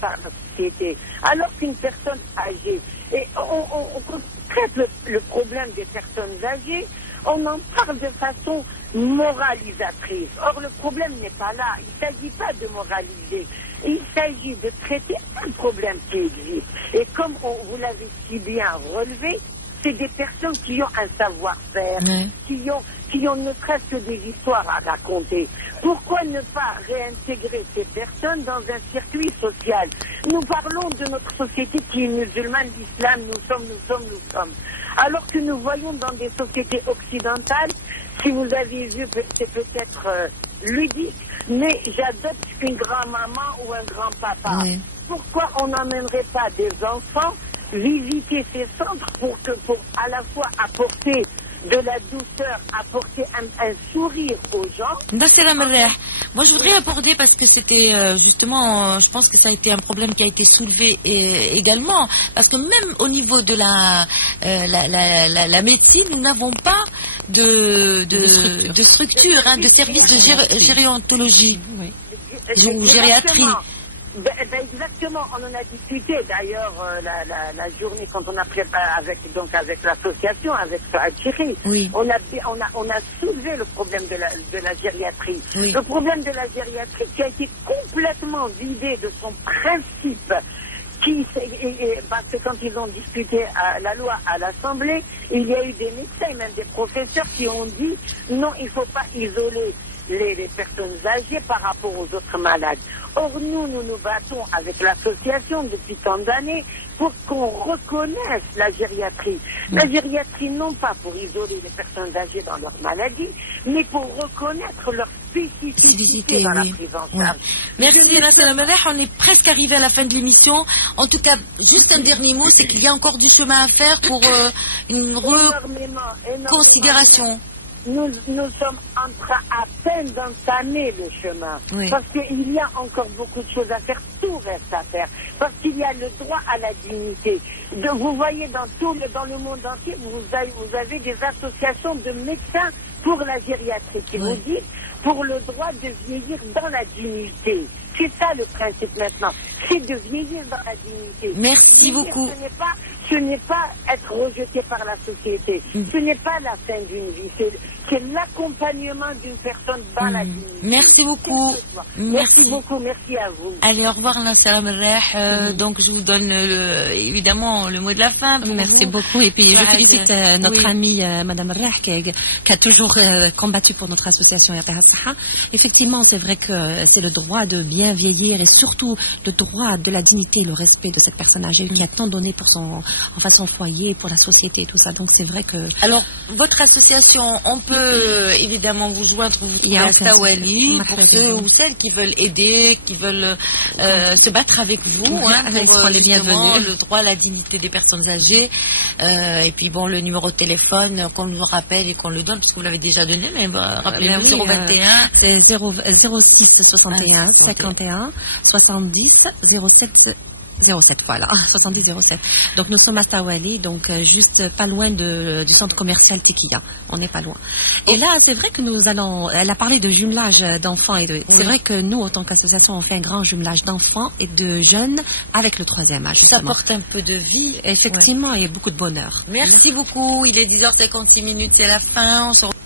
par la société. Alors qu'une personne âgée, et on traite le problème des personnes âgées, on en parle de façon moralisatrice. Or, le problème n'est pas là. Il ne s'agit pas de moraliser. Il s'agit de traiter un problème qui existe. Et comme vous l'avez si bien relevé, c'est des personnes qui ont un savoir-faire, qui ont ne serait-ce que des histoires à raconter. Pourquoi ne pas réintégrer ces personnes dans un circuit social? Nous parlons de notre société qui est musulmane, l'islam, nous sommes. Alors que nous voyons dans des sociétés occidentales, si vous avez vu, c'est peut-être ludique, mais j'adopte une grand-maman ou un grand-papa. Oui. Pourquoi on n'emmènerait pas des enfants visiter ces centres pour à la fois apporter de la douceur, apporter un sourire aux gens? Moi, je voudrais aborder, parce que c'était justement, je pense que ça a été un problème qui a été soulevé également, parce que même au niveau de la médecine, nous n'avons pas de structure, de service de gérontologie ou gériatrie. Exactement, on en a discuté d'ailleurs la journée quand on a préparé avec l'association, avec Saad-Chiri. Oui. On a soulevé le problème de la gériatrie. Oui. Le problème de la gériatrie qui a été complètement vidé de son principe. Parce que quand ils ont discuté la loi à l'Assemblée, il y a eu des médecins, même des professeurs qui ont dit non, il ne faut pas isoler les personnes âgées par rapport aux autres malades. Or, nous battons avec l'association depuis tant d'années pour qu'on reconnaisse la gériatrie. La gériatrie, non pas pour isoler les personnes âgées dans leur maladie, mais pour reconnaître leur spécificité dans la prise en charge. Merci, Nassala Maleh. On est presque arrivé à la fin de l'émission. En tout cas, juste un dernier mot, c'est qu'il y a encore du chemin à faire pour une reconsidération. Nous sommes en train à peine d'entamer le chemin. Oui. Parce qu'il y a encore beaucoup de choses à faire. Tout reste à faire. Parce qu'il y a le droit à la dignité. Vous voyez dans le monde entier, vous avez des associations de médecins pour la gériatrie qui vous disent pour le droit de vieillir dans la dignité. C'est ça le principe maintenant. C'est de vieillir dans la dignité. Merci beaucoup. Ce n'est pas être rejeté par la société. Ce n'est pas la fin d'une vie. C'est l'accompagnement d'une personne dans la dignité. Merci beaucoup. Merci beaucoup. Merci à vous. Allez, au revoir, Nassala Maleh. Donc, je vous donne évidemment le mot de la fin. Merci beaucoup. Et puis, je félicite notre amie Madame Maleh qui a toujours combattu pour notre association Yapaha Saha. Effectivement, c'est vrai que c'est le droit de bien vieillir et surtout le droit de la dignité et le respect de cette personne âgée qui a tant donné pour son foyer, pour la société et tout ça. Donc c'est vrai que... Alors, votre association, on peut évidemment vous joindre, vous trouvez à Sawali, pour ceux ou celles qui veulent aider, qui veulent se battre avec vous, pour les bienvenus, le droit à la dignité des personnes âgées. Et puis bon, le numéro de téléphone, qu'on nous rappelle et qu'on le donne, parce que vous l'avez déjà donné, mais rappelez-vous, 021. C'est 06 61 51 70 07, voilà, 70-07. Donc nous sommes à Tawali, donc juste pas loin du centre commercial Tikia. On n'est pas loin. Et là, c'est vrai que elle a parlé de jumelage d'enfants c'est vrai que nous, en tant qu'association, on fait un grand jumelage d'enfants et de jeunes avec le 3e âge. Ça apporte un peu de vie. Effectivement, et beaucoup de bonheur. Merci beaucoup. Il est 10h56, c'est la fin. On se retrouve